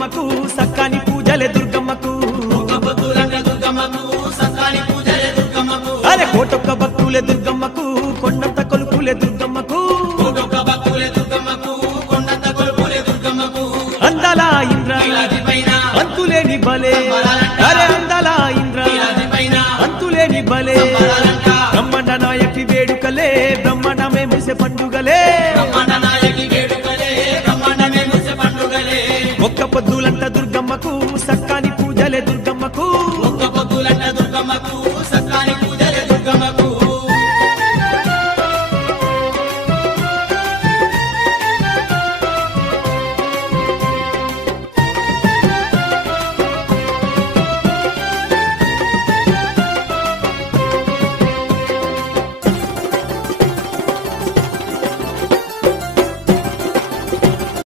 దుర్గమ్మకు సక్కాని పూజలే దుర్గమ్మకు అరే కోటొక్క భక్తులే దుర్గమ్మకు కొండంత కొలుపులే దుర్గమ్మకు అందాల ఇంద్ర అంతులేని బలే అరే అందాల ఇంద్ర అంతులేని బలే బ్రహ్మాండ నాయకి వేడుకలే బ్రహ్మాండమే ముసె పండుగలే ఒక్క పొద్దులంట దుర్గమ్మకు సక్కాని పూజలే దుర్గమ్మకు